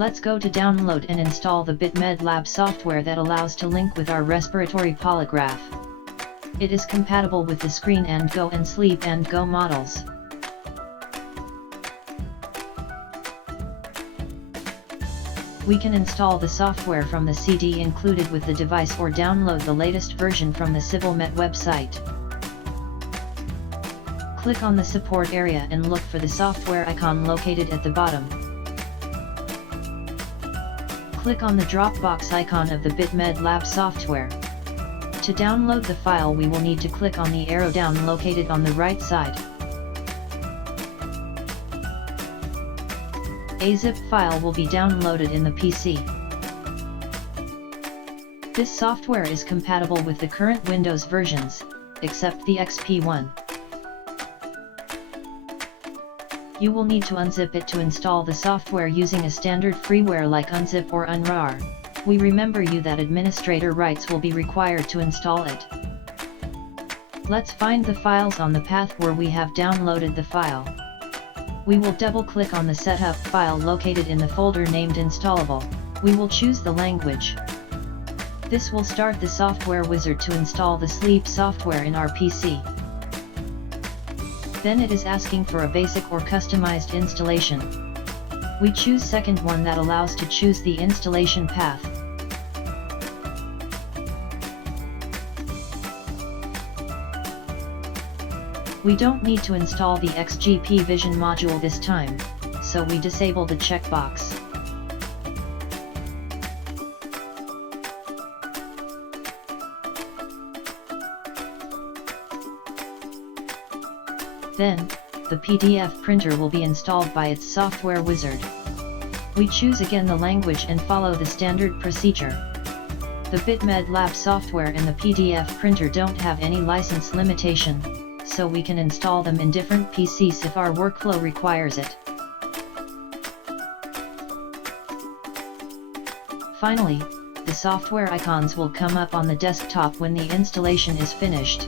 Let's go to download and install the BitmedLab software that allows to link with our respiratory polygraph. It is compatible with the Screen and Go and Sleep and Go models. We can install the software from the CD included with the device or download the latest version from the Sibelmed website. Click on the support area and look for the software icon located at the bottom. Click on the Dropbox icon of the BitmedLab software. To download the file, we will need to click on the arrow down located on the right side. A zip file will be downloaded in the PC. This software is compatible with the current Windows versions, except the XP one. You will need to unzip it to install the software using a standard freeware like unzip or unrar. We remember you that administrator rights will be required to install it. Let's find the files on the path where we have downloaded the file. We will double-click on the setup file located in the folder named Installable. We will choose the language. This will start the software wizard to install the sleep software in our PC. Then it is asking for a basic or customized installation. We choose second one that allows to choose the installation path. We don't need to install the XGP Vision module this time, so we disable the checkbox. Then, the PDF printer will be installed by its software wizard. We choose again the language and follow the standard procedure. The BitmedLab software and the PDF printer don't have any license limitation, so we can install them in different PCs if our workflow requires it. Finally, the software icons will come up on the desktop when the installation is finished.